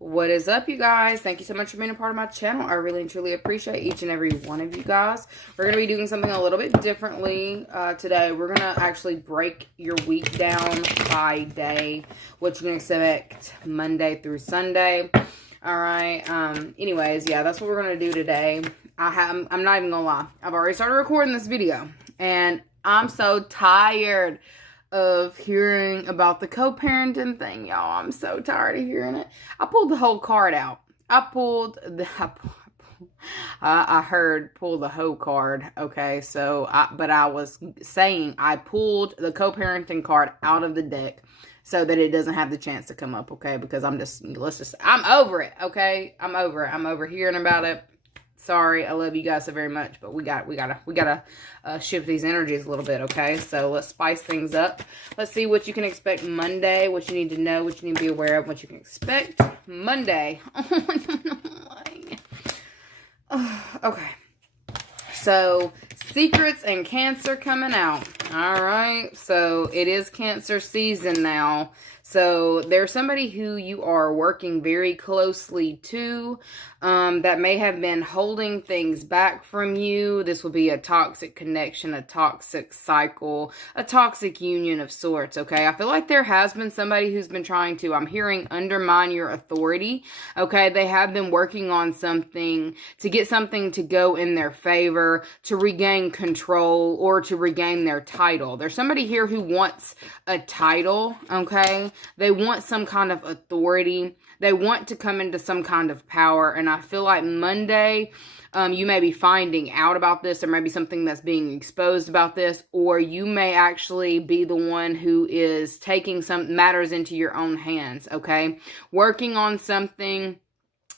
What is up, you guys? Thank you so much for being a part of my channel. I really and truly appreciate each and every one of you guys. We're going to be doing something a little bit differently today. We're going to actually break your week down by day, what you can expect Monday through Sunday. All right. Anyways, yeah, that's what we're going to do today. I'm not even going to lie. I've already started recording this video, and I'm so tired of hearing about the co-parenting thing, y'all. I'm so tired of hearing it. I pulled the whole card out. I heard pull the whole card. Okay, so I was saying I pulled the co-parenting card out of the deck so that it doesn't have the chance to come up. Okay, because I'm over it. Okay, I'm over it. I'm over hearing about it. Sorry, I love you guys so very much, but we gotta shift these energies a little bit, okay? So let's spice things up. Let's see what you can expect Monday, what you need to know, what you need to be aware of, what you can expect Monday. Okay. So secrets and Cancer coming out. All right. So it is Cancer season now. So there's somebody who you are working very closely to that may have been holding things back from you. This will be a toxic connection, a toxic cycle, a toxic union of sorts, okay? I feel like there has been somebody who's been trying to, I'm hearing, undermine your authority, okay? They have been working on something to get something to go in their favor, to regain control, or to regain their title. There's somebody here who wants a title, okay? They want some kind of authority. They want to come into some kind of power. And I feel like Monday, you may be finding out about this. There may be something that's being exposed about this. Or you may actually be the one who is taking some matters into your own hands, okay? Working on something,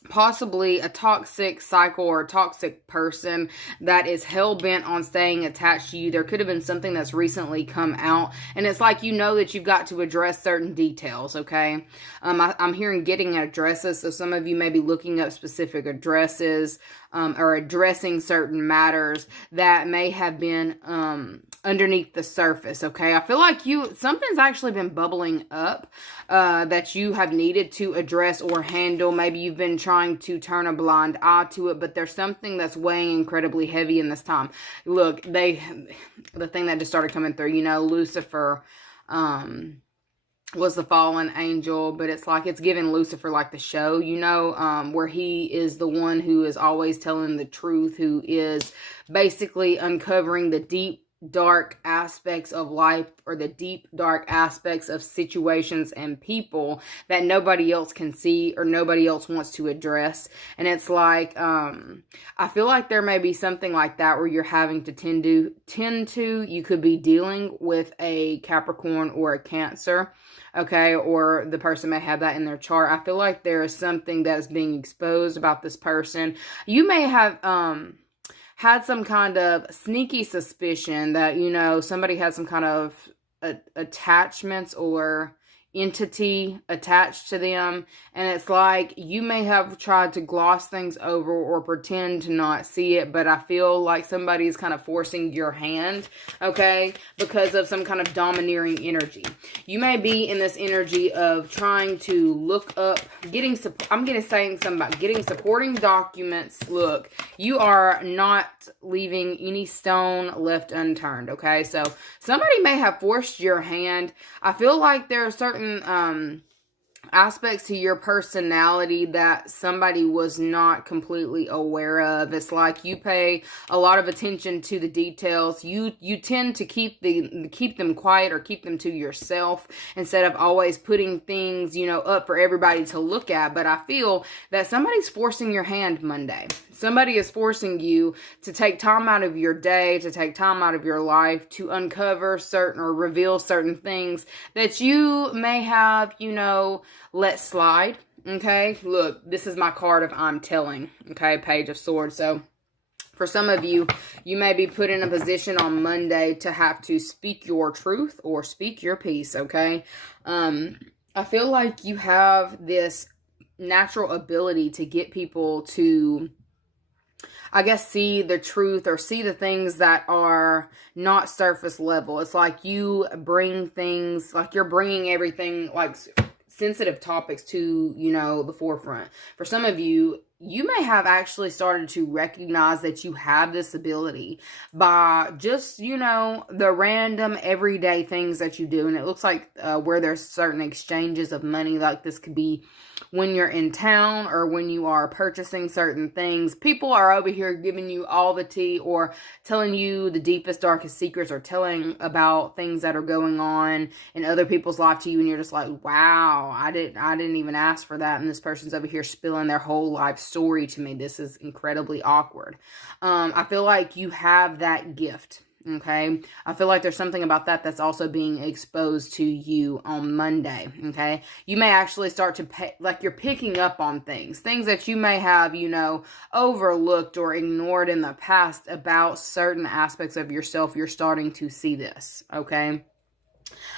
possibly a toxic cycle or a toxic person that is hell-bent on staying attached to you. There could have been something that's recently come out, and it's like you know that you've got to address certain details, okay? I'm hearing getting addresses, so some of you may be looking up specific addresses or addressing certain matters that may have been underneath the surface, okay? I feel like something's actually been bubbling up that you have needed to address or handle. Maybe you've been trying to turn a blind eye to it, but there's something that's weighing incredibly heavy in this time. Look, the thing that just started coming through, you know, Lucifer was the fallen angel, but it's like it's giving Lucifer like the show, you know, where he is the one who is always telling the truth, who is basically uncovering the deep, dark aspects of life, or the deep dark aspects of situations and people that nobody else can see or nobody else wants to address. And it's like I feel like there may be something like that where you're having to tend to you could be dealing with a Capricorn or a Cancer, okay, or the person may have that in their chart. I feel like there is something that is being exposed about this person. You may have had some kind of sneaky suspicion that, you know, somebody had some kind of attachments or entity attached to them, and it's like you may have tried to gloss things over or pretend to not see it, but I feel like somebody's kind of forcing your hand, okay, because of some kind of domineering energy. You may be in this energy of trying to look up, getting supporting documents. Look, you are not leaving any stone left unturned, okay? So somebody may have forced your hand. I feel like there are certain aspects to your personality that somebody was not completely aware of. It's like you pay a lot of attention to the details. You tend to keep them quiet or keep them to yourself instead of always putting things, you know, up for everybody to look at. But I feel that somebody's forcing your hand Monday. Somebody is forcing you to take time out of your day, to take time out of your life, to uncover certain or reveal certain things that you may have, you know, let slide. Okay, look, this is my card of I'm telling. Okay, Page of Swords. So for some of you, you may be put in a position on Monday to have to speak your truth or speak your piece. Okay, I feel like you have this natural ability to get people to, I guess, see the truth or see the things that are not surface level. It's like you bring things, like you're bringing everything like sensitive topics to, you know, the forefront. For some of you, you may have actually started to recognize that you have this ability by just, you know, the random everyday things that you do. And it looks like where there's certain exchanges of money, like this could be when you're in town or when you are purchasing certain things. People are over here giving you all the tea or telling you the deepest, darkest secrets, or telling about things that are going on in other people's life to you. And you're just like, wow, I didn't even ask for that. And this person's over here spilling their whole life story to me. This is incredibly awkward. I feel like you have that gift. Okay, I feel like there's something about that that's also being exposed to you on Monday. Okay, you may actually start to like you're picking up on things that you may have, you know, overlooked or ignored in the past about certain aspects of yourself. You're starting to see this. Okay.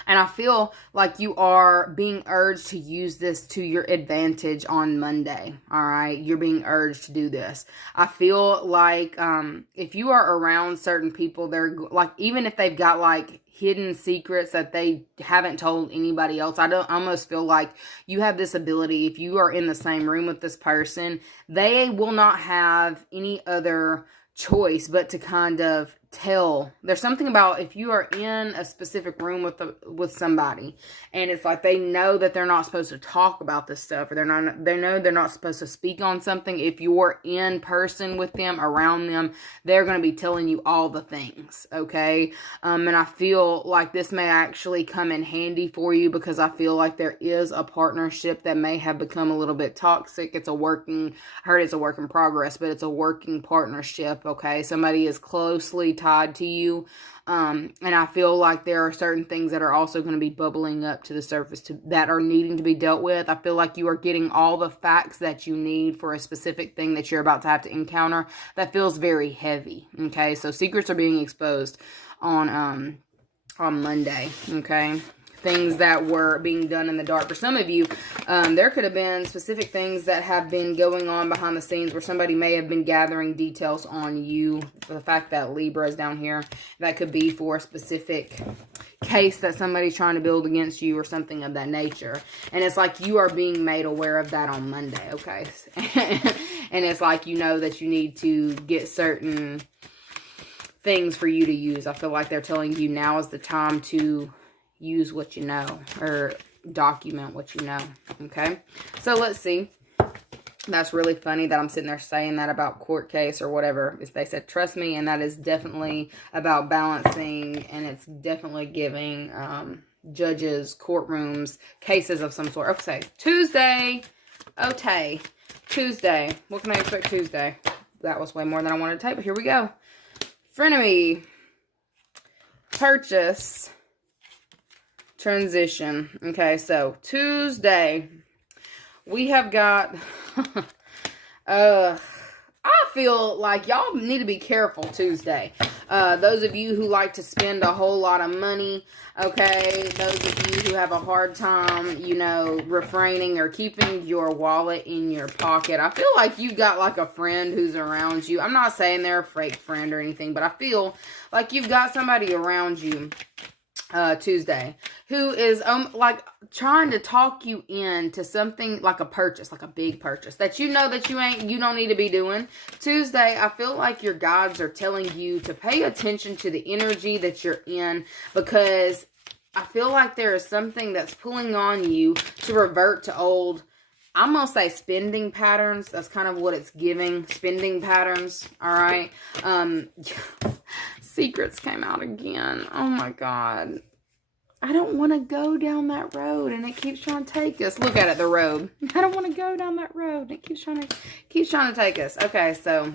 And I feel like you are being urged to use this to your advantage on Monday. All right. You're being urged to do this. I feel like if you are around certain people, they're like, even if they've got like hidden secrets that they haven't told anybody else, I almost feel like you have this ability. If you are in the same room with this person, they will not have any other choice but to kind of tell. There's something about if you are in a specific room with somebody, and it's like they know that they're not supposed to talk about this stuff, or they know they're not supposed to speak on something. If you're in person with them, around them, they're going to be telling you all the things. Okay. And I feel like this may actually come in handy for you, because I feel like there is a partnership that may have become a little bit toxic. I heard it's a work in progress, but it's a working partnership. Okay. Somebody is closely tied to you. And I feel like there are certain things that are also going to be bubbling up to the surface that are needing to be dealt with. I feel like you are getting all the facts that you need for a specific thing that you're about to have to encounter that feels very heavy. Okay. So secrets are being exposed on Monday. Okay. Things that were being done in the dark. For some of you, there could have been specific things that have been going on behind the scenes where somebody may have been gathering details on you. For the fact that Libra is down here, that could be for a specific case that somebody's trying to build against you or something of that nature. And it's like you are being made aware of that on Monday, okay? And it's like you know that you need to get certain things for you to use. I feel like they're telling you now is the time to use what you know, or document what you know. Okay. So let's see. That's really funny that I'm sitting there saying that about court case or whatever. They said, trust me. And that is definitely about balancing. And it's definitely giving judges, courtrooms, cases of some sort. Okay. Tuesday. Okay. Tuesday. What can I expect Tuesday? That was way more than I wanted to take, but here we go. Frenemy. Purchase. Transition. Okay, so Tuesday, we have got, I feel like y'all need to be careful Tuesday. Those of you who like to spend a whole lot of money, okay, those of you who have a hard time, you know, refraining or keeping your wallet in your pocket. I feel like you got like a friend who's around you. I'm not saying they're a fake friend or anything, but I feel like you've got somebody around you Tuesday who is like trying to talk you into something like a purchase, like a big purchase that you know that you don't need to be doing. Tuesday, I feel like your guides are telling you to pay attention to the energy that you're in, because I feel like there is something that's pulling on you to revert to old, I'm going to say spending patterns. That's kind of what it's giving. Spending patterns. All right. Secrets came out again. Oh my God. I don't want to go down that road, and it keeps trying to take us. Look at it, the road. I don't want to go down that road. It keeps trying to take us. Okay, so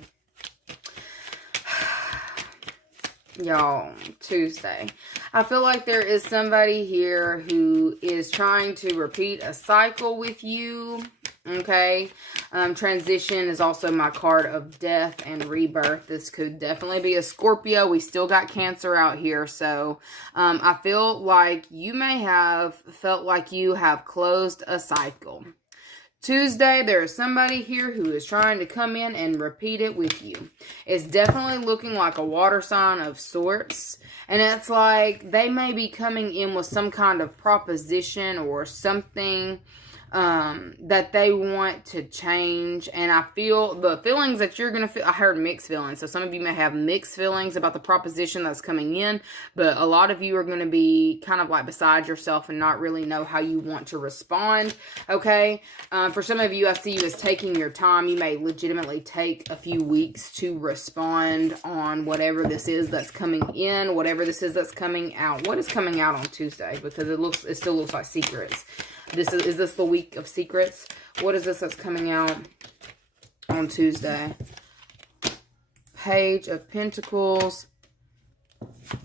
y'all, Tuesday. I feel like there is somebody here who is trying to repeat a cycle with you. Okay. Transition is also my card of death and rebirth. This could definitely be a Scorpio. We still got Cancer out here. So, I feel like you may have felt like you have closed a cycle. Tuesday, there is somebody here who is trying to come in and repeat it with you. It's definitely looking like a water sign of sorts. And it's like they may be coming in with some kind of proposition or something that they want to change. And I feel the feelings that you're going to feel, I heard mixed feelings. So some of you may have mixed feelings about the proposition that's coming in, but a lot of you are going to be kind of like beside yourself and not really know how you want to respond. Okay. For some of you, I see you as taking your time. You may legitimately take a few weeks to respond on whatever this is that's coming in, whatever this is that's coming out. What is coming out on Tuesday? Because it still looks like secrets. Is this the week of secrets? What is this that's coming out on Tuesday? Page of Pentacles,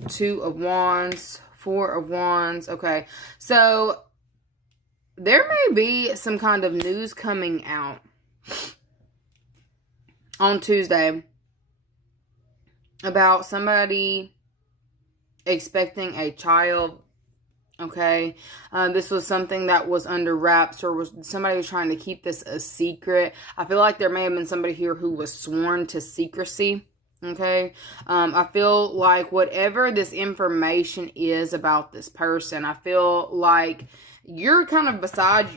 Two of Wands, Four of Wands. Okay, so there may be some kind of news coming out on Tuesday about somebody expecting a child. Okay, this was something that was under wraps, or was somebody was trying to keep this a secret. I feel like there may have been somebody here who was sworn to secrecy. Okay, I feel like whatever this information is about this person, I feel like you're kind of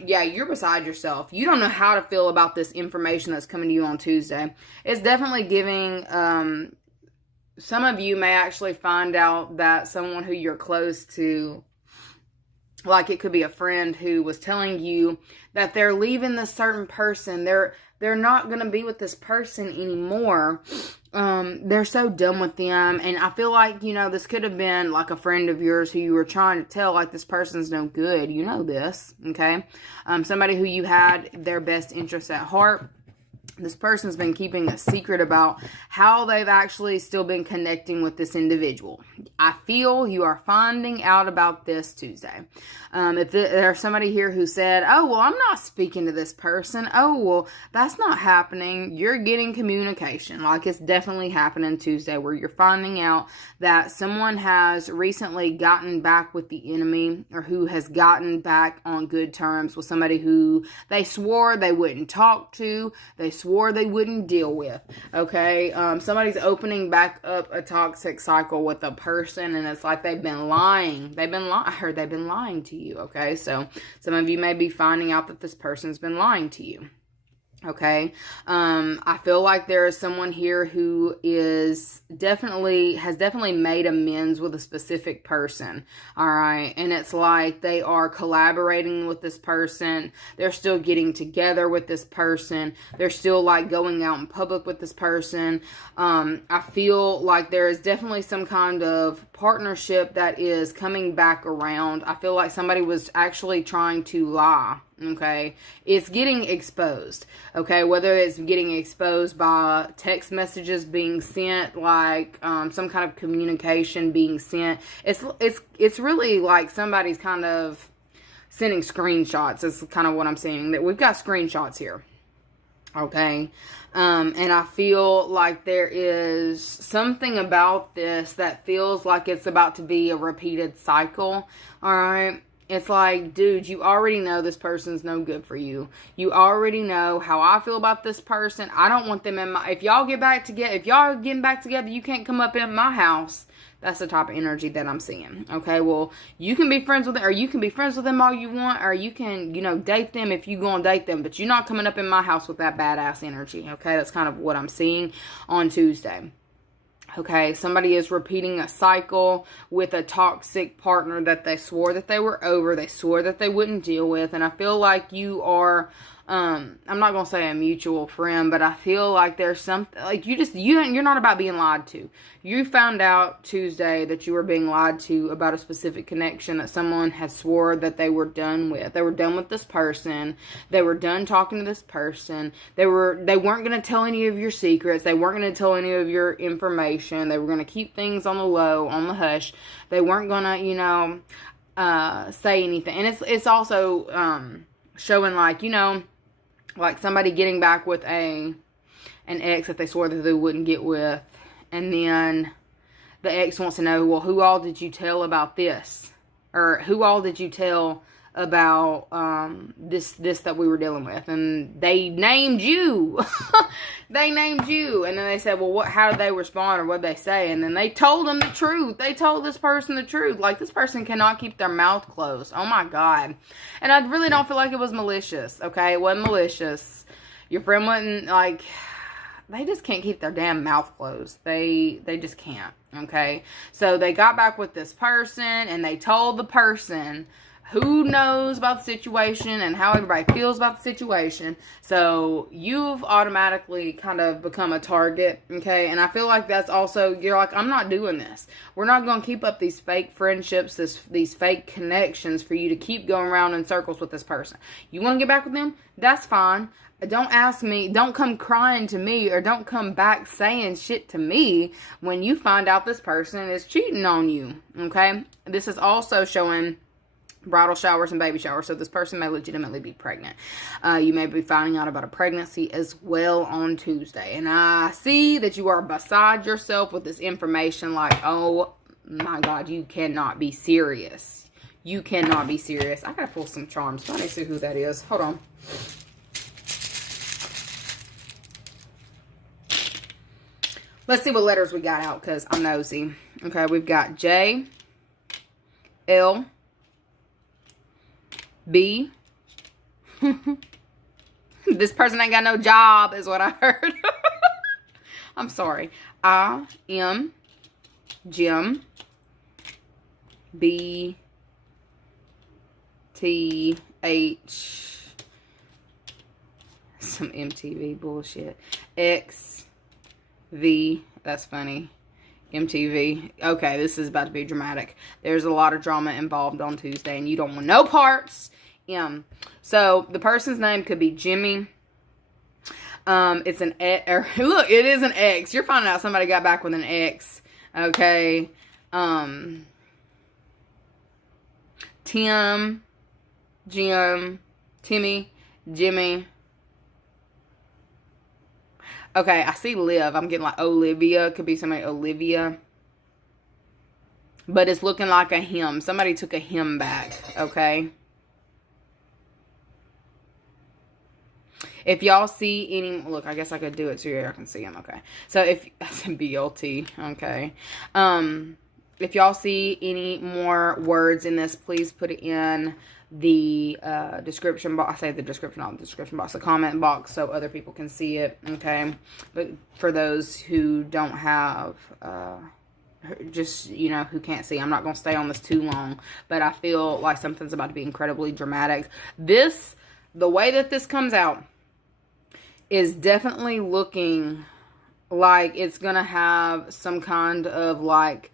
you're beside yourself. You don't know how to feel about this information that's coming to you on Tuesday. It's definitely giving, some of you may actually find out that someone who you're close to, like it could be a friend who was telling you that they're leaving this certain person. They're not going to be with this person anymore. They're so done with them. And I feel like, this could have been like a friend of yours who you were trying to tell, like, this person's no good. You know this, okay? Somebody who you had their best interests at heart. This person's been keeping a secret about how they've actually still been connecting with this individual. I feel you are finding out about this Tuesday. If there's somebody here who said, oh, well, I'm not speaking to this person. Oh, well, that's not happening. You're getting communication. Like, it's definitely happening Tuesday, where you're finding out that someone has recently gotten back with the enemy, or who has gotten back on good terms with somebody who they swore they wouldn't talk to. They swore they wouldn't deal with. Okay, somebody's opening back up a toxic cycle with a person, and it's like they've been lying. I heard they've been lying to you. Okay, so some of you may be finding out that this person's been lying to you. Okay, I feel like there is someone here who has definitely made amends with a specific person. All right, and it's like they are collaborating with this person. They're still getting together with this person. They're still like going out in public with this person. I feel like there is definitely some kind of partnership that is coming back around. I feel like somebody was actually trying to lie. Okay, it's getting exposed. Okay, whether it's getting exposed by text messages being sent, like some kind of communication being sent. It's really like somebody's kind of sending screenshots. Is kind of what I'm seeing. That we've got screenshots here. Okay, and I feel like there is something about this that feels like it's about to be a repeated cycle. All right. It's like, dude, you already know this person's no good for you. You already know how I feel about this person. I don't want them in my... If y'all getting back together, you can't come up in my house. That's the type of energy that I'm seeing. Okay, well, you can be friends with them, or you can be friends with them all you want, or you can, date them if you go and date them, but you're not coming up in my house with that badass energy. Okay, that's kind of what I'm seeing on Tuesday. Okay, somebody is repeating a cycle with a toxic partner that they swore that they were over. They swore that they wouldn't deal with. And I feel like you are, I'm not going to say a mutual friend, but I feel like there's something, like you're not about being lied to. You found out Tuesday that you were being lied to about a specific connection that someone had swore that they were done with. They were done with this person. They were done talking to this person. They weren't going to tell any of your secrets. They weren't going to tell any of your information. They were going to keep things on the low, on the hush. They weren't going to, say anything. And it's also, showing like, like somebody getting back with an ex that they swore that they wouldn't get with. And then the ex wants to know, well, who all did you tell about this? Or who all did you tell about this that we were dealing with, and they named you. They named you, and then they said, well, how did they respond, or what did they say? And then they told them the truth. They told this person the truth. Like, this person cannot keep their mouth closed. Oh my God. And I really don't feel like it was malicious, okay? It wasn't malicious. Your friend wasn't, like, they just can't keep their damn mouth closed. They just can't, okay? So they got back with this person, and they told the person who knows about the situation and how everybody feels about the situation. So you've automatically kind of become a target, okay? And I feel like that's also, you're like, I'm not doing this. We're not going to keep up these fake friendships, these fake connections for you to keep going around in circles with this person. You want to get back with them? That's fine. Don't ask me, don't come crying to me, or don't come back saying shit to me when you find out this person is cheating on you, okay? This is also showing bridal showers and baby showers, so this person may legitimately be pregnant. You may be finding out about a pregnancy as well on Tuesday, and I see that you are beside yourself with this information, like, oh my God, you cannot be serious. You cannot be serious. I gotta pull some charms. Let me see who that is. Hold on. Let's see what letters we got out, because I'm nosy. Okay, we've got J, L, B. This person ain't got no job, is what I heard. I'm sorry. I, M, Jim, B, T, H, some MTV bullshit, X, V, that's funny, MTV. Okay, this is about to be dramatic. There's a lot of drama involved on Tuesday, and you don't want no parts. So the person's name could be Jimmy. It's an X, or look, it is an X. You're finding out somebody got back with an X. Okay. Tim, Jim, Timmy, Jimmy. Okay, I see Liv. I'm getting like Olivia. Could be somebody Olivia. But it's looking like a him. Somebody took a him back. Okay. If y'all see any... Look, I guess I could do it so you can see him. Okay. So if... That's a BLT. Okay. If y'all see any more words in this, please put it in the description box. I say the description, not the description box, the comment box, so other people can see it, okay? But for those who don't have, just, you know, who can't see, I'm not going to stay on this too long, but I feel like something's about to be incredibly dramatic. This, the way that this comes out, is definitely looking like it's going to have some kind of, like,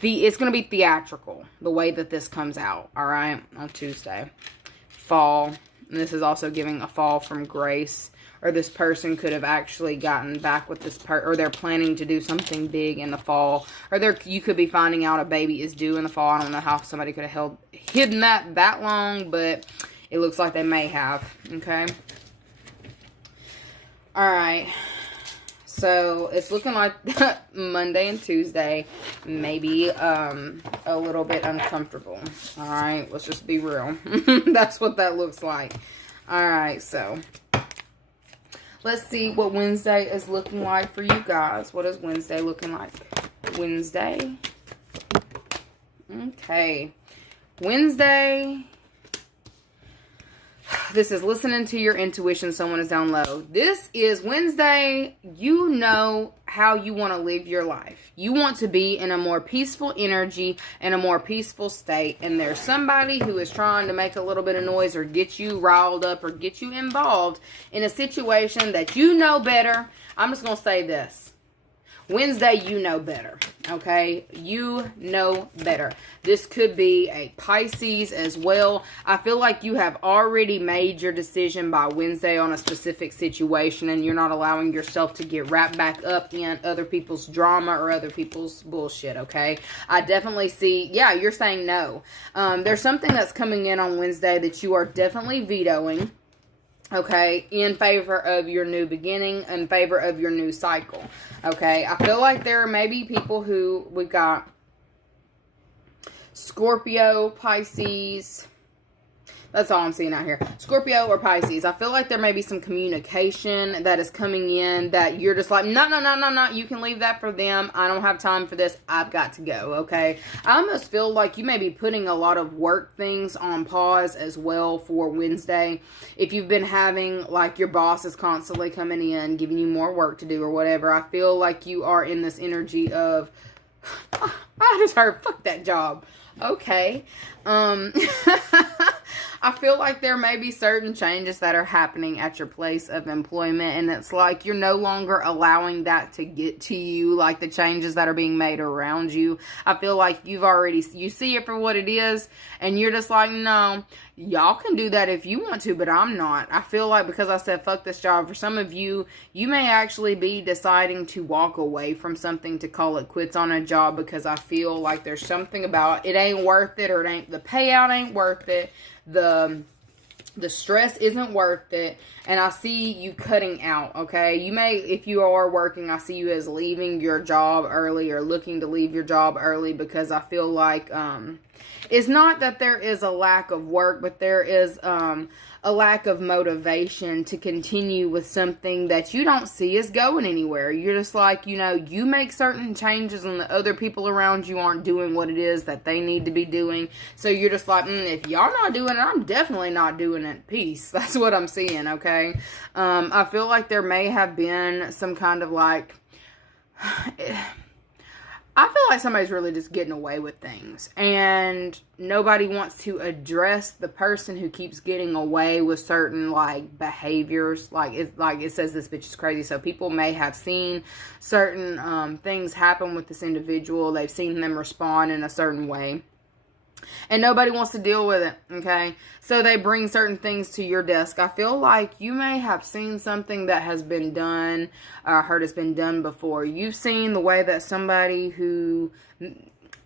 it's going to be theatrical, the way that this comes out, all right, on Tuesday. Fall. And this is also giving a fall from grace. Or this person could have actually gotten back with this person, or they're planning to do something big in the fall. Or you could be finding out a baby is due in the fall. I don't know how somebody could have hidden that long, but it looks like they may have, okay? All right. So, it's looking like Monday and Tuesday, maybe a little bit uncomfortable. Alright, let's just be real. That's what that looks like. Alright, so, let's see what Wednesday is looking like for you guys. What is Wednesday looking like? Wednesday. Okay. Wednesday. This is listening to your intuition. Someone is down low. This is Wednesday. You know how you want to live your life. You want to be in a more peaceful energy and a more peaceful state. And there's somebody who is trying to make a little bit of noise or get you riled up or get you involved in a situation that you know better. I'm just going to say this. Wednesday, you know better, okay? You know better. This could be a Pisces as well. I feel like you have already made your decision by Wednesday on a specific situation, and you're not allowing yourself to get wrapped back up in other people's drama or other people's bullshit, okay? I definitely see, yeah, you're saying no. There's something that's coming in on Wednesday that you are definitely vetoing. Okay, in favor of your new beginning, in favor of your new cycle. Okay, I feel like there may be people who, we've got Scorpio, Pisces. That's all I'm seeing out here. Scorpio or Pisces. I feel like there may be some communication that is coming in that you're just like, no, no, no, no, no. You can leave that for them. I don't have time for this. I've got to go, okay? I almost feel like you may be putting a lot of work things on pause as well for Wednesday. If you've been having, like, your boss is constantly coming in, giving you more work to do or whatever, I feel like you are in this energy of, I just heard, fuck that job. Okay. I feel like there may be certain changes that are happening at your place of employment, and it's like you're no longer allowing that to get to you, like the changes that are being made around you. I feel like you see it for what it is, and you're just like, no, y'all can do that if you want to, but I'm not. I feel like because I said fuck this job, for some of you, you may actually be deciding to walk away from something to call it quits on a job, because I feel like there's something about it ain't worth it, or it ain't, the payout ain't worth it. The stress isn't worth it, and I see you cutting out, okay? You may, if you are working, I see you as leaving your job early or looking to leave your job early, because I feel like, it's not that there is a lack of work, but there is, a lack of motivation to continue with something that you don't see is going anywhere. You're just like, you know, you make certain changes and the other people around you aren't doing what it is that they need to be doing. So you're just like, if y'all not doing it, I'm definitely not doing it. Peace. That's what I'm seeing, okay? I feel like there may have been some kind of like... I feel like somebody's really just getting away with things, and nobody wants to address the person who keeps getting away with certain, like, behaviors. Like it says this bitch is crazy. So people may have seen certain things happen with this individual. They've seen them respond in a certain way, and nobody wants to deal with it, okay? So they bring certain things to your desk. I feel like you may have seen something that has been done, heard it's been done before. You've seen the way that somebody who,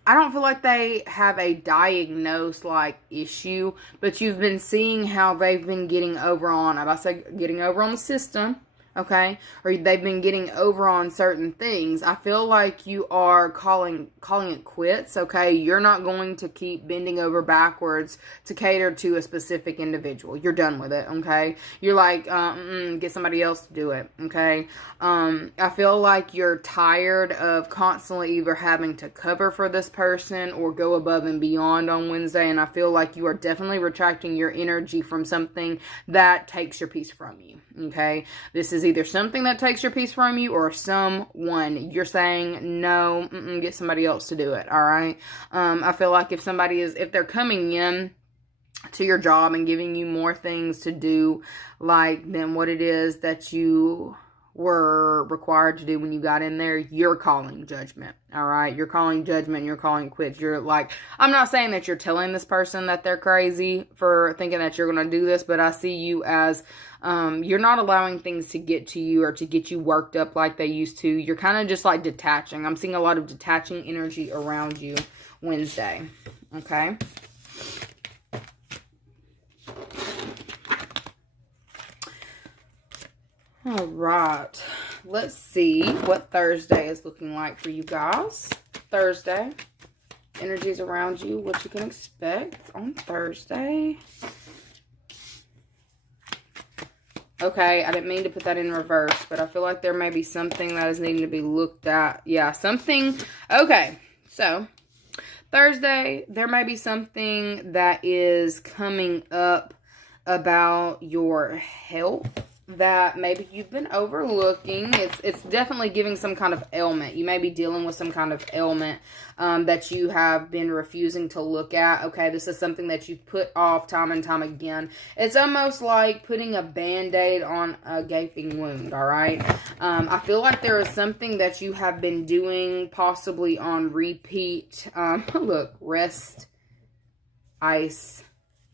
I don't feel like they have a diagnosed, like, issue, but you've been seeing how they've been getting over on, I say getting over on the system, okay, or they've been getting over on certain things. I feel like you are calling it quits, okay? You're not going to keep bending over backwards to cater to a specific individual. You're done with it, okay? You're like, get somebody else to do it, okay? I feel like you're tired of constantly either having to cover for this person or go above and beyond on Wednesday, and I feel like you are definitely retracting your energy from something that takes your peace from you, okay? This is either something that takes your peace from you or someone. You're saying, no, get somebody else to do it, all right? I feel like if they're coming in to your job and giving you more things to do, like, than what it is that you were required to do when you got in there, you're calling judgment, all right? You're calling judgment, you're calling quits. You're like, I'm not saying that you're telling this person that they're crazy for thinking that you're going to do this, but I see you as, you're not allowing things to get to you or to get you worked up like they used to. You're kind of just like detaching. I'm seeing a lot of detaching energy around you Wednesday, okay? All right, let's see what Thursday is looking like for you guys. Thursday, energies around you, what you can expect on Thursday. Okay, I didn't mean to put that in reverse, but I feel like there may be something that is needing to be looked at. Yeah, something. Okay, so Thursday, there may be something that is coming up about your health that maybe you've been overlooking. It's definitely giving some kind of ailment. You may be dealing with some kind of ailment that you have been refusing to look at. Okay, this is something that you've put off time and time again. It's almost like putting a Band-Aid on a gaping wound, all right? I feel like there is something that you have been doing possibly on repeat. Look, rest, ice,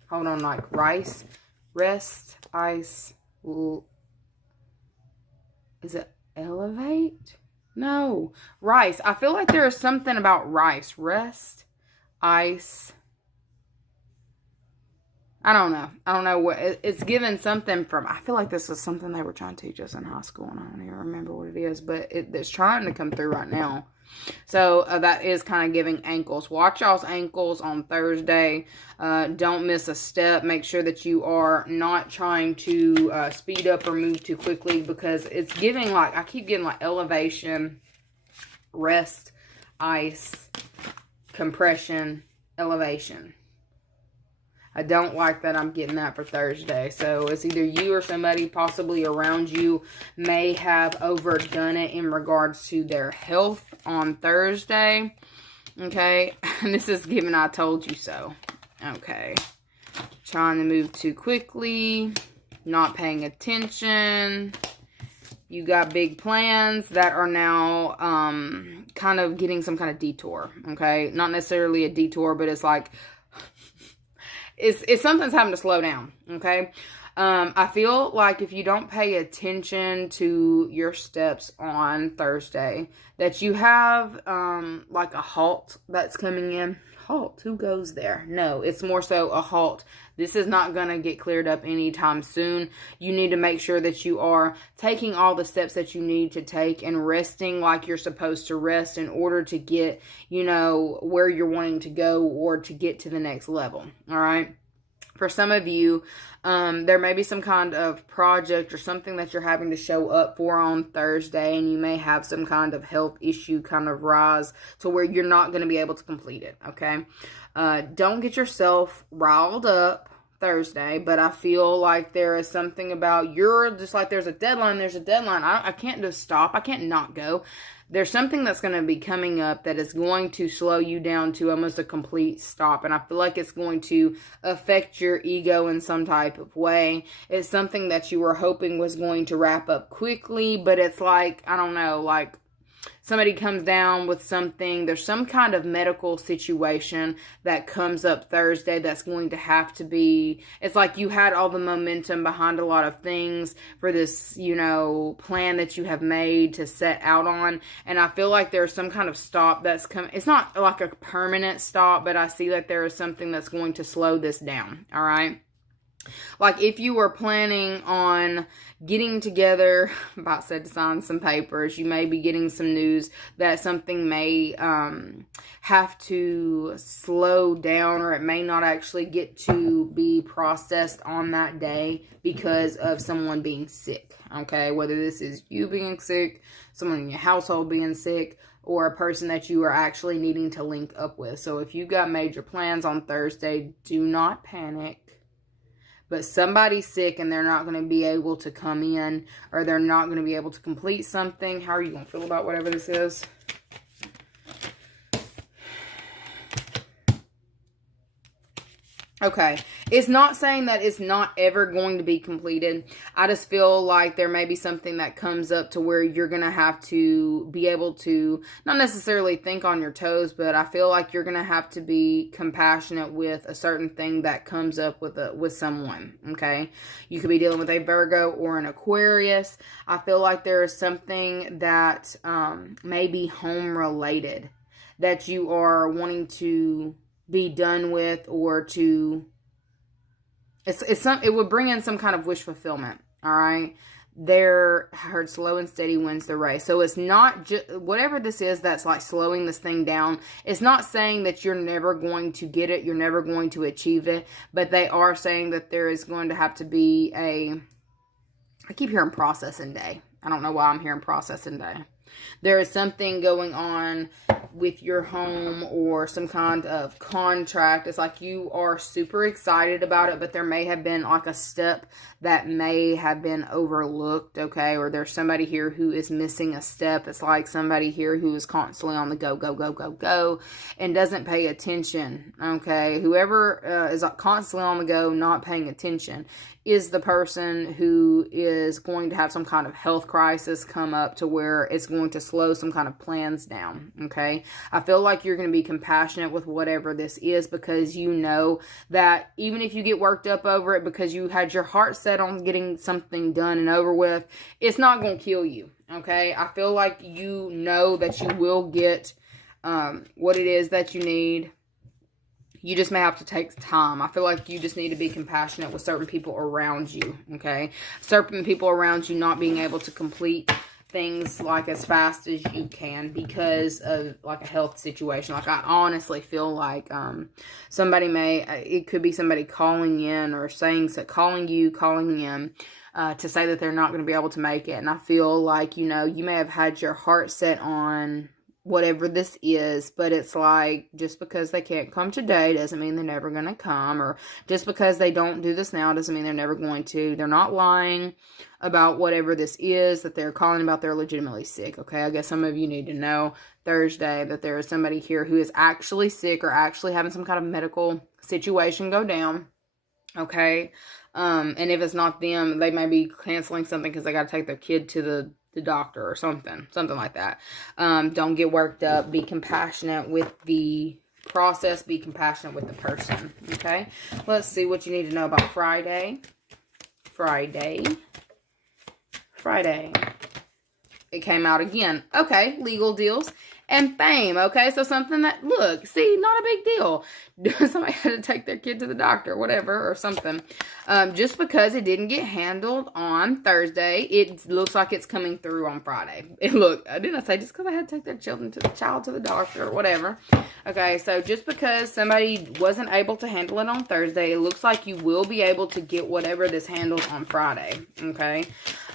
hold on, like rice, rest, ice, is it elevate? No, rice. I feel like there is something about rice. Rest, ice. I don't know. I don't know what it's given something from. I feel like this is something they were trying to teach us in high school, and I don't even remember what it is, but it's trying to come through right now. So that is kind of giving ankles. Watch y'all's ankles on Thursday. Don't miss a step. Make sure that you are not trying to speed up or move too quickly, because it's giving like, I keep getting like elevation, rest, ice, compression, elevation. I don't like that I'm getting that for Thursday. So it's either you or somebody possibly around you may have overdone it in regards to their health on Thursday. Okay. And this is giving I told you so. Okay. Trying to move too quickly. Not paying attention. You got big plans that are now kind of getting some kind of detour. Okay. Not necessarily a detour, but it's like... It's something's having to slow down, okay? I feel like if you don't pay attention to your steps on Thursday, that you have, like a halt that's coming in. Halt? Who goes there? No, it's more so a halt. This is not going to get cleared up anytime soon. You need to make sure that you are taking all the steps that you need to take and resting like you're supposed to rest in order to get, you know, where you're wanting to go or to get to the next level. All right. For some of you, there may be some kind of project or something that you're having to show up for on Thursday, and you may have some kind of health issue kind of rise to where you're not going to be able to complete it, okay? Don't get yourself riled up Thursday, but I feel like there is something about you're just like there's a deadline. I can't just stop. I can't not go. There's something that's going to be coming up that is going to slow you down to almost a complete stop. And I feel like it's going to affect your ego in some type of way. It's something that you were hoping was going to wrap up quickly, but it's like, I don't know, like somebody comes down with something. There's some kind of medical situation that comes up Thursday that's going to have to be, it's like you had all the momentum behind a lot of things for this, you know, plan that you have made to set out on. And I feel like there's some kind of stop that's coming. It's not like a permanent stop, but I see that there is something that's going to slow this down. All right. Like if you were planning on getting together, about said to sign some papers, you may be getting some news that something may have to slow down, or it may not actually get to be processed on that day because of someone being sick. Okay, whether this is you being sick, someone in your household being sick, or a person that you are actually needing to link up with. So if you got major plans on Thursday, do not panic. But somebody's sick and they're not going to be able to come in, or they're not going to be able to complete something. How are you going to feel about whatever this is? Okay, it's not saying that it's not ever going to be completed. I just feel like there may be something that comes up to where you're going to have to be able to, not necessarily think on your toes, but I feel like you're going to have to be compassionate with a certain thing that comes up with someone, okay? You could be dealing with a Virgo or an Aquarius. I feel like there is something that may be home related that you are wanting to be done with, or to it would bring in some kind of wish fulfillment. All right, I heard slow and steady wins the race. So it's not just whatever this is that's like slowing this thing down. It's not saying that you're never going to get it, you're never going to achieve it, but they are saying that there is going to have to be I keep hearing processing day. I don't know why I'm hearing processing day. There is something going on with your home or some kind of contract. It's like you are super excited about it, but there may have been like a step that may have been overlooked, okay? Or there's somebody here who is missing a step. It's like somebody here who is constantly on the go, and doesn't pay attention, okay? Whoever is constantly on the go, not paying attention, is the person who is going to have some kind of health crisis come up to where it's going to slow some kind of plans down, okay? I feel like you're going to be compassionate with whatever this is, because you know that even if you get worked up over it because you had your heart set on getting something done and over with, it's not going to kill you, okay? I feel like you know that you will get what it is that you need. You just may have to take time. I feel like you just need to be compassionate with certain people around you, okay? Certain people around you not being able to complete things like as fast as you can because of like a health situation. Like I honestly feel like somebody it could be somebody calling in or calling in to say that they're not going to be able to make it. And I feel like, you know, you may have had your heart set on whatever this is, but it's like, just because they can't come today doesn't mean they're never going to come, or just because they don't do this now doesn't mean they're never going to. They're not lying about whatever this is that they're calling about. They're legitimately sick, okay? I guess some of you need to know Thursday that there is somebody here who is actually sick or actually having some kind of medical situation go down, okay? And if it's not them, they may be canceling something because they got to take their kid to the doctor or something like that. Don't get worked up. Be compassionate with the process. Be compassionate with the person, okay? Let's see what you need to know about Friday. Friday. It came out again. Okay, legal deals and fame. Okay, so something that, look, see, not a big deal. Somebody had to take their kid to the doctor, whatever, or something. Just because it didn't get handled on Thursday, it looks like it's coming through on Friday. Didn't I say just because I had to take their child to the doctor or whatever? Okay, so just because somebody wasn't able to handle it on Thursday, it looks like you will be able to get whatever this handles on Friday. Okay.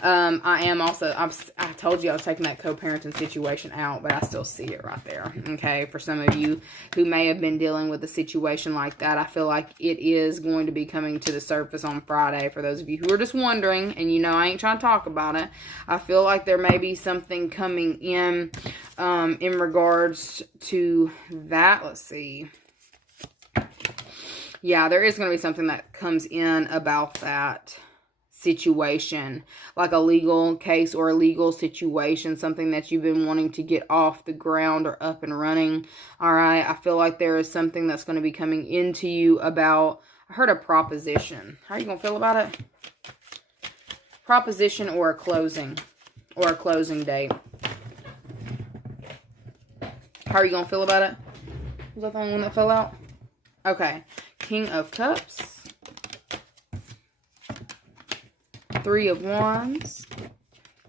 I told you I was taking that co-parenting situation out, but I still see it right there. Okay. For some of you who may have been dealing with a situation like that, I feel like it is going to be coming to the surface on Friday. For those of you who are just wondering, and you know, I ain't trying to talk about it. I feel like there may be something coming in regards to that. Let's see. Yeah, there is going to be something that comes in about that situation, like a legal case or a legal situation, something that you've been wanting to get off the ground or up and running. All right, I feel like there is something that's going to be coming into you about, I heard a proposition. How are you going to feel about it? Proposition or a closing date. How are you going to feel about it? Was that the only one that fell out? Okay, King of Cups. Three of Wands.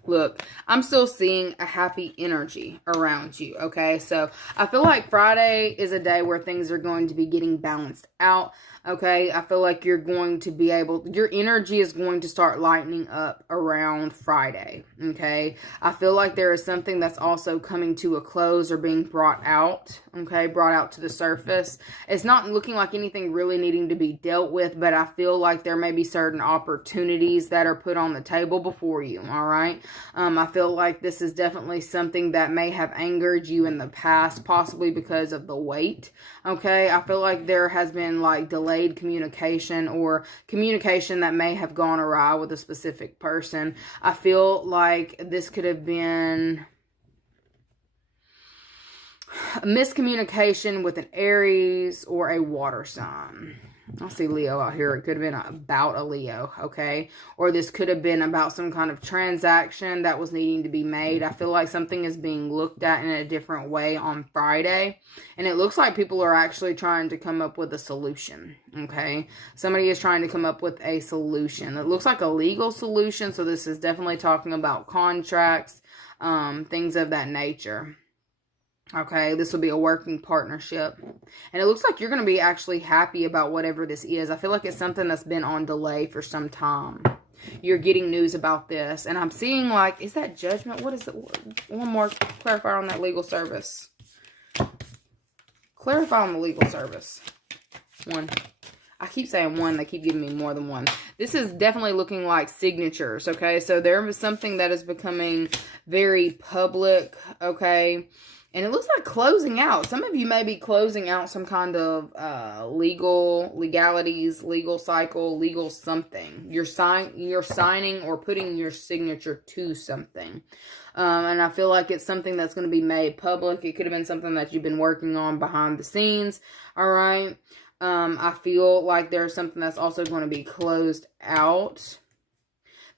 Look, I'm still seeing a happy energy around you, okay? So, I feel like Friday is a day where things are going to be getting balanced out, okay? I feel like you're going to be your energy is going to start lightening up around Friday, okay? I feel like there is something that's also coming to a close or being brought out, okay? Brought out to the surface. It's not looking like anything really needing to be dealt with, but I feel like there may be certain opportunities that are put on the table before you, all right? I feel like this is definitely something that may have angered you in the past, possibly because of the weight, okay? I feel like there has been like delayed communication or communication that may have gone awry with a specific person. I feel like this could have been a miscommunication with an Aries or a water sign. I see Leo out here. It could have been about a Leo, okay? Or this could have been about some kind of transaction that was needing to be made. I feel like something is being looked at in a different way on Friday. And it looks like people are actually trying to come up with a solution, okay? Somebody is trying to come up with a solution. It looks like a legal solution, so this is definitely talking about contracts, things of that nature. Okay, this will be a working partnership. And it looks like you're going to be actually happy about whatever this is. I feel like it's something that's been on delay for some time. You're getting news about this. And I'm seeing like, is that judgment? What is it? One more clarifier on that legal service. Clarify on the legal service. One. I keep saying one. They keep giving me more than one. This is definitely looking like signatures, okay? So there is something that is becoming very public, okay? And it looks like closing out. Some of you may be closing out some kind of legalities, legal cycle, legal something. You're signing or putting your signature to something. And I feel like it's something that's going to be made public. It could have been something that you've been working on behind the scenes. All right. I feel like there's something that's also going to be closed out.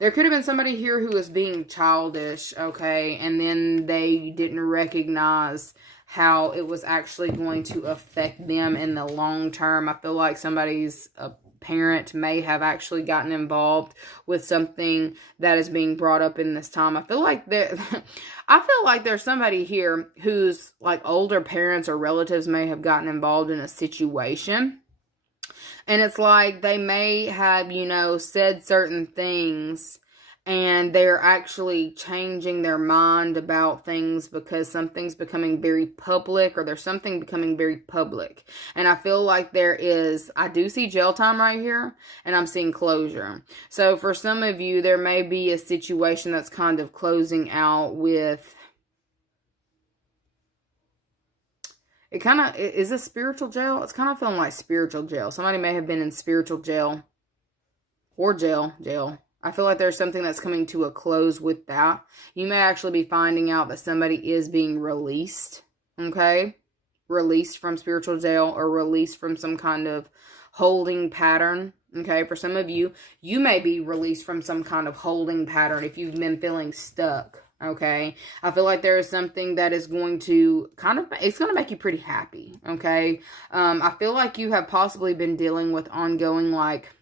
There could have been somebody here who was being childish, okay, and then they didn't recognize how it was actually going to affect them in the long term. I feel like somebody's parent may have actually gotten involved with something that is being brought up in this time. I feel like there's somebody here whose like older parents or relatives may have gotten involved in a situation. And it's like they may have, said certain things and they're actually changing their mind about things because something's becoming very public, or there's something becoming very public. And I feel like I do see jail time right here, and I'm seeing closure. So for some of you, there may be a situation that's kind of closing out with, it kind of, is this spiritual jail? It's kind of feeling like spiritual jail. Somebody may have been in spiritual jail or jail. I feel like there's something that's coming to a close with that. You may actually be finding out that somebody is being released, okay? Released from spiritual jail or released from some kind of holding pattern, okay? For some of you, you may be released from some kind of holding pattern if you've been feeling stuck, okay? I feel like there is something that is going to it's going to make you pretty happy, okay? I feel like you have possibly been dealing with ongoing, like,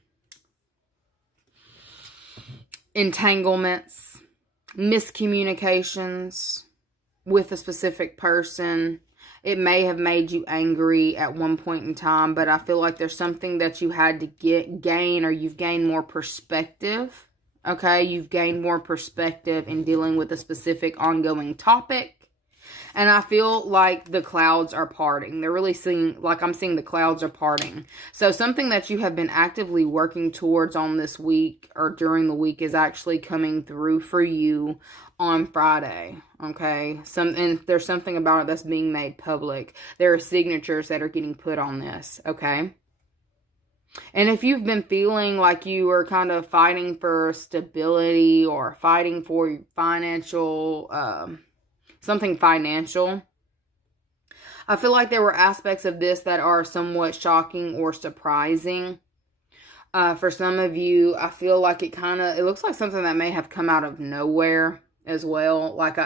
entanglements, miscommunications with a specific person. It may have made you angry at one point in time, but I feel like there's something that you had to gain, or you've gained more perspective. Okay, you've gained more perspective in dealing with a specific ongoing topic. And I feel like the clouds are parting. They're really I'm seeing the clouds are parting. So something that you have been actively working towards on this week or during the week is actually coming through for you on Friday. Okay. And there's something about it that's being made public. There are signatures that are getting put on this. Okay. And if you've been feeling like you were kind of fighting for stability or fighting for financial, something financial, I feel like there were aspects of this that are somewhat shocking or surprising. For some of you, I feel like it looks like something that may have come out of nowhere as well. Like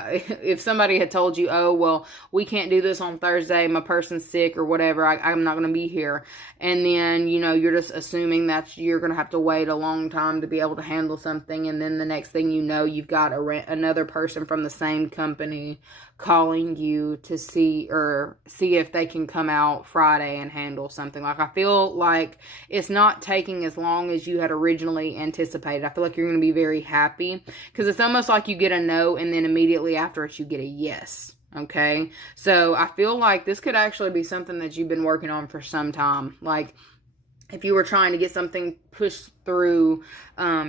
if somebody had told you, oh, well, we can't do this on Thursday, my person's sick or whatever, I'm not going to be here. And then, you're just assuming that you're going to have to wait a long time to be able to handle something. And then the next thing you know, you've got another person from the same company calling you to see if they can come out Friday and handle something. Like, I feel like it's not taking as long as you had originally anticipated. I feel like you're going to be very happy because it's almost like you get a no and then immediately after it you get a yes. Okay, so I feel like this could actually be something that you've been working on for some time. Like, if you were trying to get something pushed through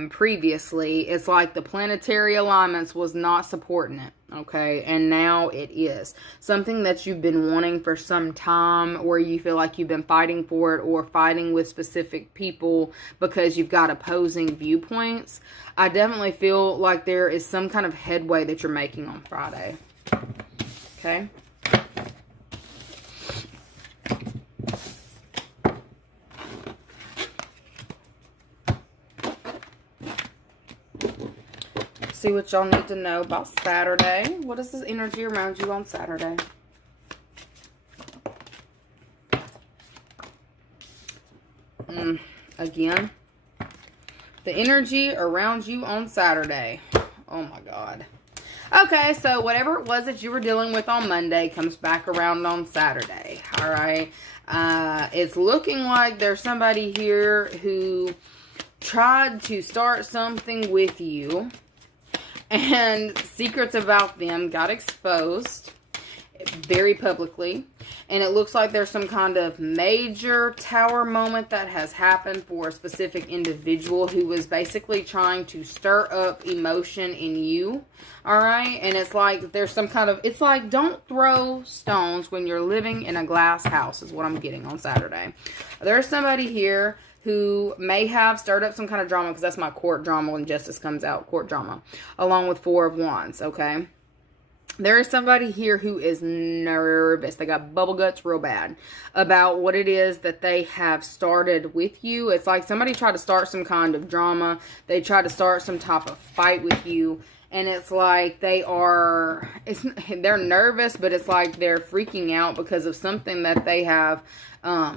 previously, it's like the planetary alignments was not supporting it, okay? And now it is. Something that you've been wanting for some time, where you feel like you've been fighting for it or fighting with specific people because you've got opposing viewpoints. I definitely feel like there is some kind of headway that you're making on Friday, okay? See what y'all need to know about Saturday. What is this energy around you on Saturday? Again, the energy around you on Saturday. Oh my God. Okay, so whatever it was that you were dealing with on Monday comes back around on Saturday. All right. It's looking like there's somebody here who tried to start something with you, and secrets about them got exposed very publicly. And it looks like there's some kind of major tower moment that has happened for a specific individual who was basically trying to stir up emotion in you. Alright? And it's like there's some kind of, it's like don't throw stones when you're living in a glass house is what I'm getting on Saturday. There's somebody here who may have stirred up some kind of drama, because that's my court drama when justice comes out, court drama, along with Four of Wands, okay? There is somebody here who is nervous. They got bubble guts real bad about what it is that they have started with you. It's like somebody tried to start some kind of drama. They tried to start some type of fight with you. And it's like they're nervous, but it's like they're freaking out because of something that they have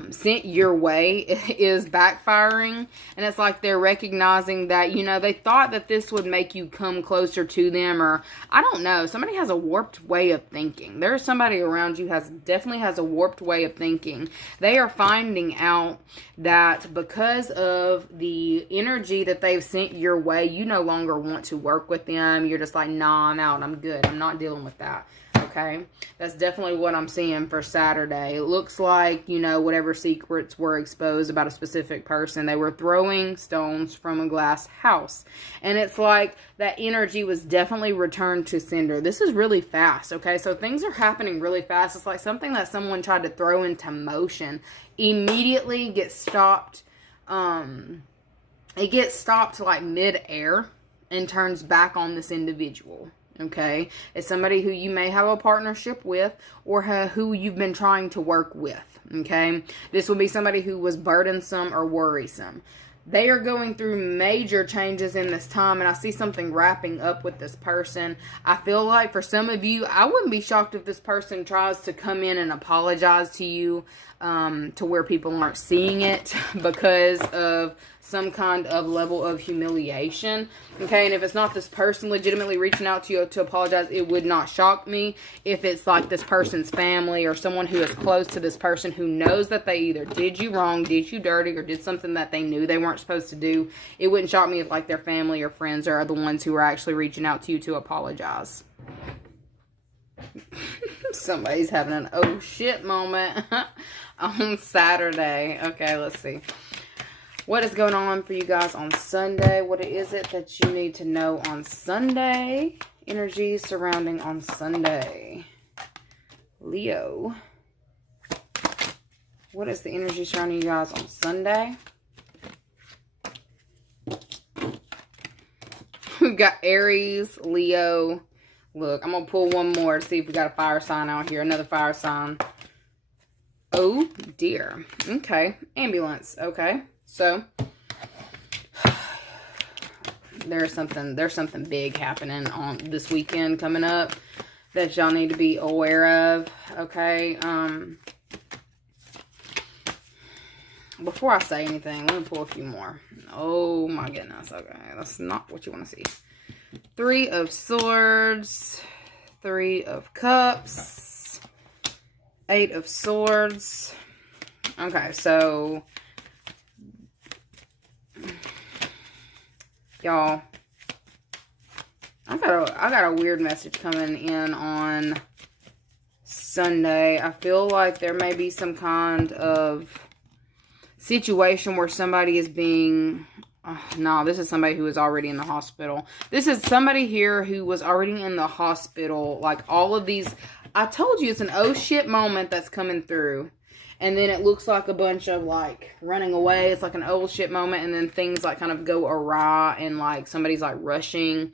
sent your way is backfiring. And it's like they're recognizing that, you know, they thought that this would make you come closer to them, or I don't know. Somebody has a warped way of thinking. There's somebody around you definitely has a warped way of thinking. They are finding out that because of the energy that they've sent your way, you no longer want to work with them. You're just like, nah, I'm out. I'm good. I'm not dealing with that. Okay, that's definitely what I'm seeing for Saturday. It looks like, you know, whatever secrets were exposed about a specific person, they were throwing stones from a glass house. And it's like that energy was definitely returned to sender. This is really fast, okay? So things are happening really fast. It's like something that someone tried to throw into motion immediately gets stopped. It gets stopped like mid-air and turns back on this individual. Okay, it's somebody who you may have a partnership with, or who you've been trying to work with. Okay, this will be somebody who was burdensome or worrisome. They are going through major changes in this time, and I see something wrapping up with this person. I feel like for some of you, I wouldn't be shocked if this person tries to come in and apologize to you, to where people aren't seeing it because of some kind of level of humiliation. Okay, and if it's not this person legitimately reaching out to you to apologize, it would not shock me. If it's like this person's family or someone who is close to this person who knows that they either did you wrong, did you dirty, or did something that they knew they weren't supposed to do, it wouldn't shock me if like their family or friends are the ones who are actually reaching out to you to apologize. Somebody's having an oh shit moment on Saturday. Okay, let's see. What is going on for you guys on Sunday? What is it that you need to know on Sunday? Energy surrounding on Sunday. Leo. What is the energy surrounding you guys on Sunday? We've got Aries, Leo. Look, I'm going to pull one more to see if we got a fire sign out here. Another fire sign. Oh, dear. Okay. Ambulance. Okay. So, there's something big happening on this weekend coming up that y'all need to be aware of. Okay. Before I say anything, let me pull a few more. Oh, my goodness. Okay. That's not what you want to see. 3 of Swords, 3 of Cups, 8 of Swords. Okay, so y'all, I got a weird message coming in on Sunday. I feel like there may be some kind of situation where somebody is being... no, this is somebody who is already in the hospital. This is somebody here who was already in the hospital. Like, all of these... I told you it's an oh shit moment that's coming through. And then it looks like a bunch of, like, running away. It's like an oh shit moment. And then things, like, kind of go awry. And, like, somebody's, like, rushing.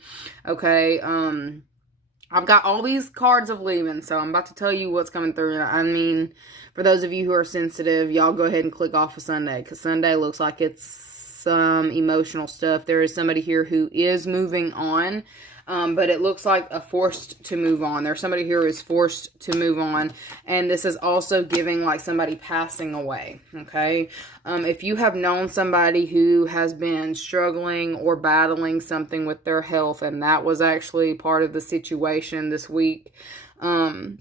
Okay, I've got all these cards of leaving. So I'm about to tell you what's coming through. I mean, for those of you who are sensitive, y'all go ahead and click off of Sunday. Because Sunday looks like it's some emotional stuff. There is somebody here who is moving on, but it looks like a forced to move on. There's somebody here who is forced to move on, and this is also giving like somebody passing away. Okay, if you have known somebody who has been struggling or battling something with their health, and that was actually part of the situation this week, I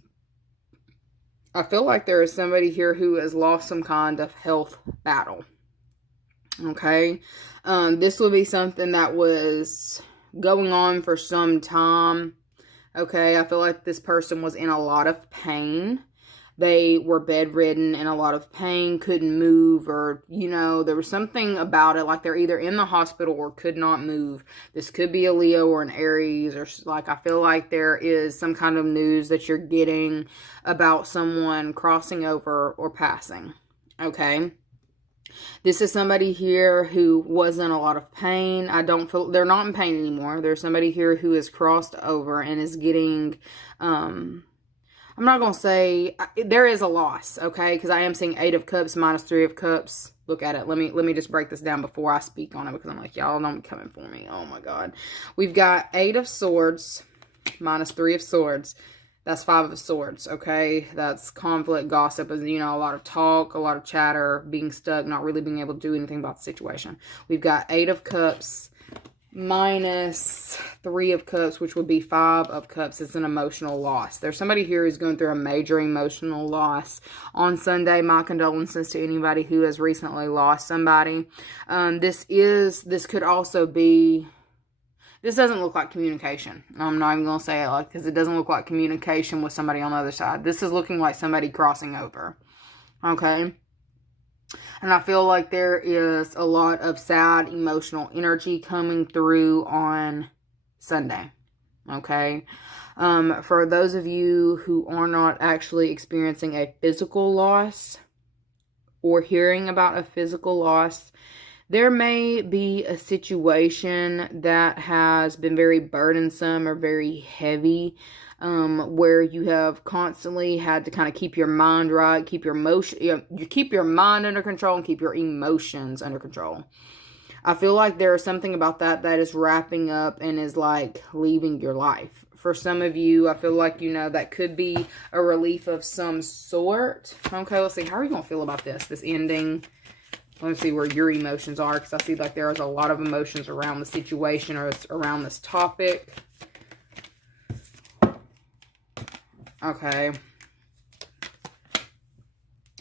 feel like there is somebody here who has lost some kind of health battle. Okay, this will be something that was going on for some time. Okay, I feel like this person was in a lot of pain. They were bedridden, in a lot of pain, couldn't move, or, you know, there was something about it, like they're either in the hospital or could not move. This could be a Leo or an Aries, or like, I feel like there is some kind of news that you're getting about someone crossing over or passing. Okay. This is somebody here who was in a lot of pain. I don't feel they're not in pain anymore. There's somebody here who has crossed over and is getting, I'm not going to say, there is a loss, okay? Because I am seeing 8 of Cups minus 3 of Cups. look at it. Let me just break this down before I speak on it, because I'm like, y'all don't be coming for me. Oh my God. We've got 8 of Swords minus 3 of Swords. That's 5 of Swords, okay? That's conflict, gossip, as you know, a lot of talk, a lot of chatter, being stuck, not really being able to do anything about the situation. We've got 8 of Cups minus 3 of Cups, which would be 5 of Cups. It's an emotional loss. There's somebody here who's going through a major emotional loss on Sunday. My condolences to anybody who has recently lost somebody. This could also be... This doesn't look like communication. I'm not even going to say it like, because it doesn't look like communication with somebody on the other side. This is looking like somebody crossing over. Okay? And I feel like there is a lot of sad emotional energy coming through on Sunday. Okay? For those of you who are not actually experiencing a physical loss or hearing about a physical loss, there may be a situation that has been very burdensome or very heavy, where you have constantly had to kind of keep your mind right, keep your you keep your mind under control and keep your emotions under control. I feel like there is something about that is wrapping up and is like leaving your life. For some of you, I feel like, you know, that could be a relief of some sort. Okay, let's see. How are you going to feel about this ending? Let me see where your emotions are, because I see like there is a lot of emotions around the situation or around this topic. Okay.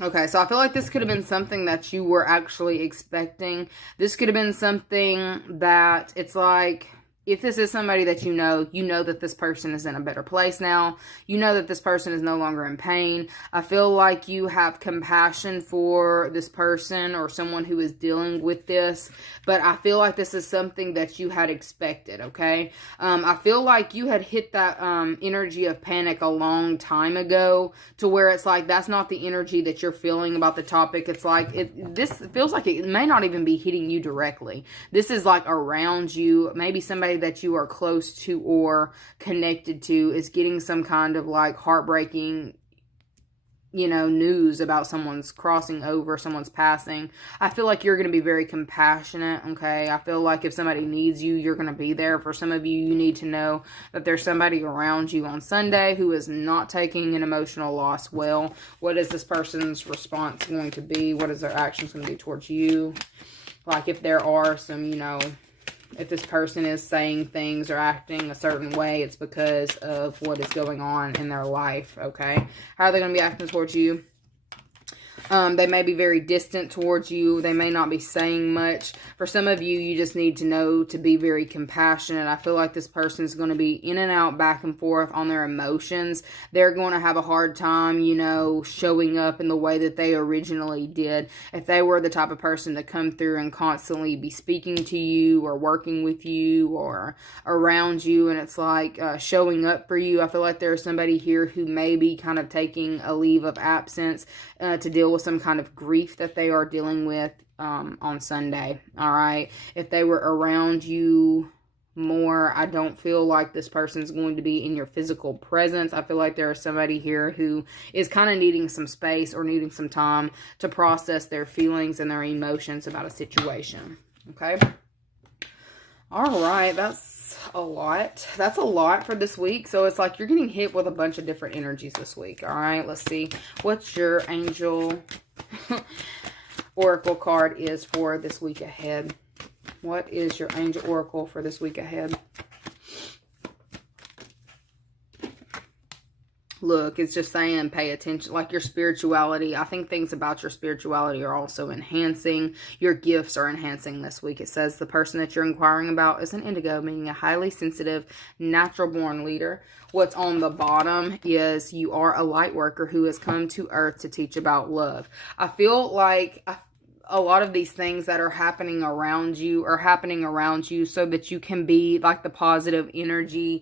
Okay, so I feel like this could have been something that you were actually expecting. This could have been something that it's like... If this is somebody that you know that this person is in a better place now. You know that this person is no longer in pain. I feel like you have compassion for this person or someone who is dealing with this. But I feel like this is something that you had expected, okay? I feel like you had hit that energy of panic a long time ago, to where it's like that's not the energy that you're feeling about the topic. It's like this feels like it may not even be hitting you directly. This is like around you. Maybe somebody that you are close to or connected to is getting some kind of like heartbreaking, you know, news about someone's crossing over, someone's passing. I feel like you're going to be very compassionate, okay? I feel like if somebody needs you, you're going to be there. For some of you, you need to know that there's somebody around you on Sunday who is not taking an emotional loss well. What is this person's response going to be? What is their actions going to be towards you? Like if there are some, you know... If this person is saying things or acting a certain way, it's because of what is going on in their life, okay? How are they going to be acting towards you? They may be very distant towards you. They may not be saying much. For some of you, you just need to know to be very compassionate. I feel like this person is going to be in and out, back and forth on their emotions. They're going to have a hard time, you know, showing up in the way that they originally did. If they were the type of person to come through and constantly be speaking to you or working with you or around you, and it's like showing up for you, I feel like there's somebody here who may be kind of taking a leave of absence to deal with some kind of grief that they are dealing with on Sunday. All right. If they were around you more, I don't feel like this person's going to be in your physical presence. I feel like there is somebody here who is kind of needing some space or needing some time to process their feelings and their emotions about a situation. Okay. All right. That's a lot. That's a lot for this week. So it's like you're getting hit with a bunch of different energies this week. All right. Let's see. What's your angel oracle card is for this week ahead? What is your angel oracle for this week ahead? Look, it's just saying pay attention, like your spirituality. I think things about your spirituality are also enhancing. Your gifts are enhancing this week. It says the person that you're inquiring about is an indigo, meaning a highly sensitive, natural-born leader. What's on the bottom is you are a light worker who has come to earth to teach about love. I feel like a lot of these things that are happening around you are happening around you so that you can be like the positive energy,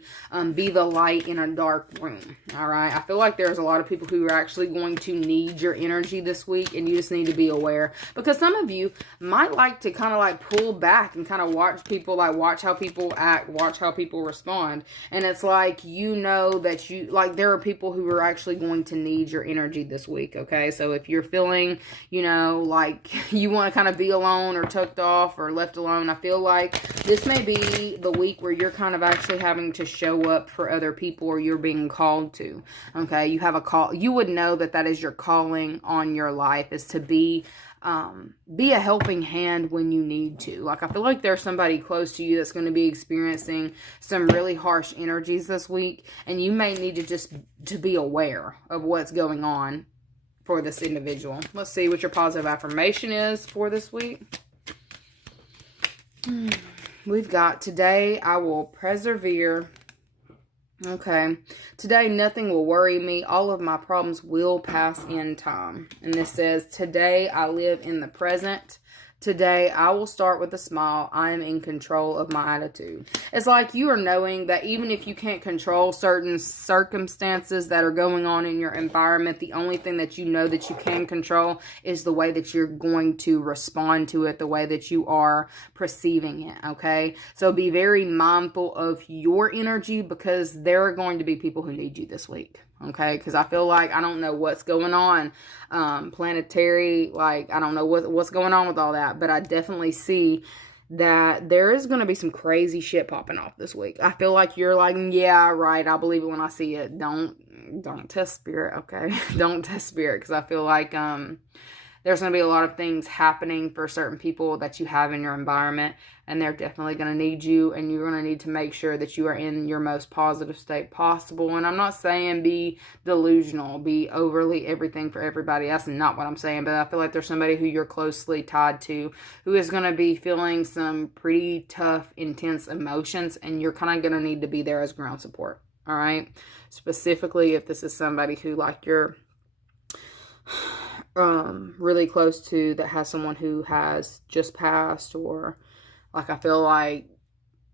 be the light in a dark room. All right. I feel like there's a lot of people who are actually going to need your energy this week, and you just need to be aware, because some of you might like to kind of like pull back and kind of watch people, like watch how people act, watch how people respond. And it's like, you know, that you like, there are people who are actually going to need your energy this week. Okay. So if you're feeling, you know, like you want to kind of be alone or tucked off or left alone. I feel like this may be the week where you're kind of actually having to show up for other people, or you're being called to. Okay, you have a call. You would know that that is your calling on your life, is to be a helping hand when you need to. Like, I feel like there's somebody close to you that's going to be experiencing some really harsh energies this week, and you may need to just to be aware of what's going on for this individual. Let's see what your positive affirmation is for this week. We've got, today I will persevere. Okay. Today nothing will worry me. All of my problems will pass in time. And this says, today I live in the present. Today, I will start with a smile. I am in control of my attitude. It's like you are knowing that even if you can't control certain circumstances that are going on in your environment, the only thing that you know that you can control is the way that you're going to respond to it, the way that you are perceiving it, okay? So be very mindful of your energy, because there are going to be people who need you this week. Okay, because I feel like I don't know what's going on, planetary, like I don't know what's going on with all that, but I definitely see that there is going to be some crazy shit popping off this week. I feel like you're like, yeah, right, I believe it when I see it. Don't test spirit, okay? Don't test spirit, because I feel like there's going to be a lot of things happening for certain people that you have in your environment, and they're definitely going to need you, and you're going to need to make sure that you are in your most positive state possible. And I'm not saying be delusional, be overly everything for everybody. That's not what I'm saying, but I feel like there's somebody who you're closely tied to who is going to be feeling some pretty tough, intense emotions, and you're kind of going to need to be there as ground support, all right? Specifically, if this is somebody who, like, you're really close to, that has someone who has just passed, or like, I feel like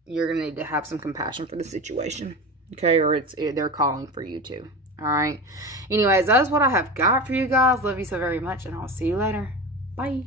you're gonna need to have some compassion for the situation, okay? Or they're calling for you too. All right, anyways, that is what I have got for you guys. Love you so very much, and I'll see you later. Bye.